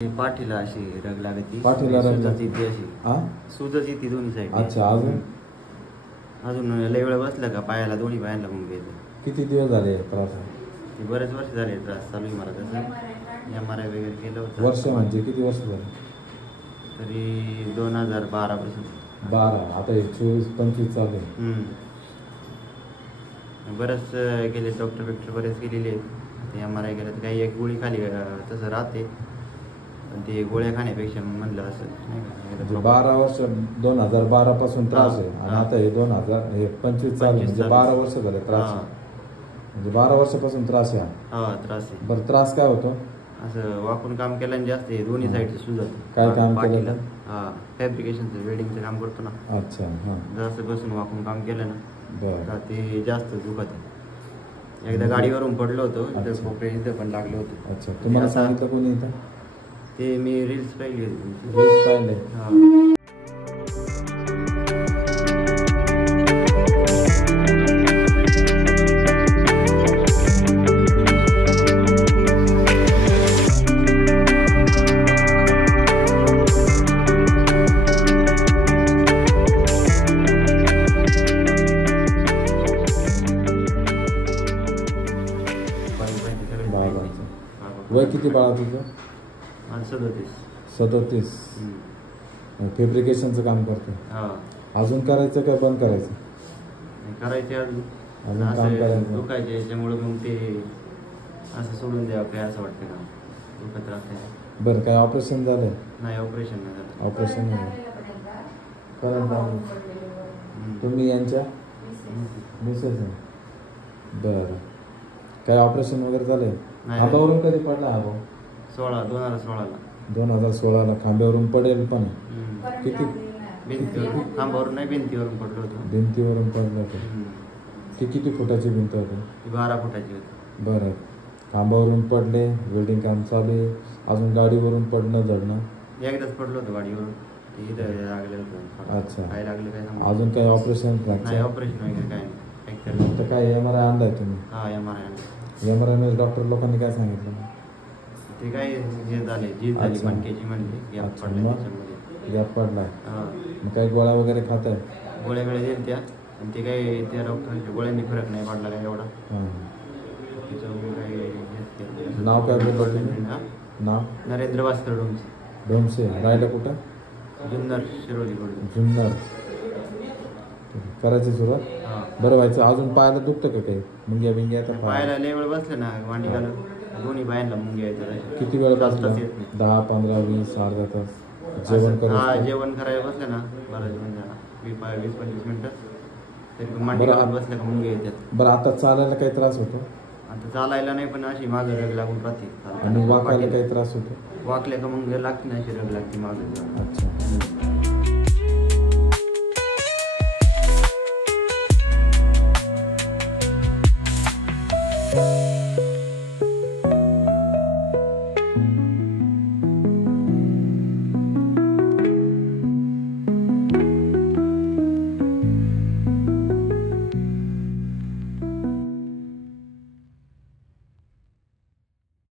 पाठीला अशी रग लागती, पाठीला रग सुजत येते अशी. सुजत येते दोन्ही साईड. अच्छा. अजून लय वेळ बसलं का पायाला, दोन्ही पायाला मुंगे येते. किती दिवस झाले त्रास? बरेच वर्ष झाले त्रास चालू आहे मला तसं. MRI वगैरे केलं होतं. वर्ष म्हणजे किती वर्ष झाले? तरी 2012 पासून. 12. आता हे 24-25 चालू आहे. बरेच गेले डॉक्टर बरेच गेलेले आहेत. MRI केलं तर काही एक गोळी खाली तसं राहते, पण ते गोळ्या खाण्यापेक्षा म्हणलं असं नाही का. 12 वर्ष 2012 पासून त्रास आहे आणि आता हे 2025 चालू म्हणजे 12 वर्ष झाले त्रास. म्हणजे 12 वर्षापासून त्रास आहे. त्रास आहे. बरं, त्रास काय होतो? असं वाकून काम केल्याने जास्त आहे, दोन्ही साईडचं सुजत. काय काम केलं? फॅब्रिकेशनचं वेल्डिंगचं काम करतो ना. अच्छा. जास्त बसून वाकून काम केलं ना, बरं, ते जास्त दुखत आहे. एकदा गाडीवरून पडलो होतो, कोपरे इथं पण लागलं होतं. अच्छा. तुम्हाला सांगितलं कोणी इथं? ते मी रील्स पाहिली होती. रील्स पाहिले? वय किती बाळा तुझं? 37. फॅब्रिकेशनचं काम करतो. अजून करायचं काय बंद करायचं? करायचे अजून काम करायचं. दुखायचे याच्यामुळे मग ते असं सोडून द्यावं काय असं वाटतं ना, दुखत राहते. बरं, काय ऑपरेशन झालं? नाही, ऑपरेशन नाही झालं. ऑपरेशन नाही. तुम्ही यांच्या मिसेस आहे? बरं, काय ऑपरेशन वगैरे झालंय? खांब्यावरून कधी पडला हा भाऊ? 2016ला. 2016ला खांब्यावरून पडेल पण किती? भिंतीवरून. खांबावरून नाही, भिंतीवरून पडलो होतो. भिंतीवरून पडलं होतं. ती किती फुटाची भिंत होती? 12 फुटाची होती. बरं, खांबावरून पडले, वेल्डिंग काम चालू आहे. अजून गाडीवरून पडणं झडणं? एकदाच पडलो होतो गाडीवरून, इथं लागलं होतं. अच्छा. काय लागलं काय सांगू? अजून काही ऑपरेशन? नाही, ऑपरेशन वगैरे काय नाही. तर काय MRI आणलाय तुम्ही? MRI. MRI डॉक्टर लोकांनी काय सांगितलं? ते काय हे झाले, जी झाली मणक्याची म्हणली, गॅप पडला त्याच्यामध्ये. गॅप पडलाय. मग काही गोळ्या वगैरे खाताय? गोळ्या दिल्या त्या, आणि ते काही त्या डॉक्टरांच्या गोळ्यांनी फरक नाही पडला काय एवढा. त्याच्यामुळे काही. नाव काय बोललं? नाव? नरेंद्र भास्कर डोमसे. डोमसे. राहिलं कुठं? जुन्नर, शिरोली. जुन्नर. करायची सुरुवात? बरं व्हायचं. अजून पायाला दुखतं का काही? मुंग्या बिंग्या? आता पायाला लय वेळ बसलं ना, मांडी घालून दोन्ही बायांना मुंग्या येतात. किती वेळ बसला? 10, 15, 20, अर्धा तास? जेवण जेवण करायला बसलं ना, बरं 20-25 मिनिटं तरी मांडी घालून बसलं का मुंग्या येतात. बरं, आता चालायला काही त्रास होतो? आता चालायला नाही, पण अशी मागं रग लागून राहते. आणि वाकायला काही त्रास होतो? वाकल्या का मग लागते ना, अशी रग लागते मागं. अच्छा.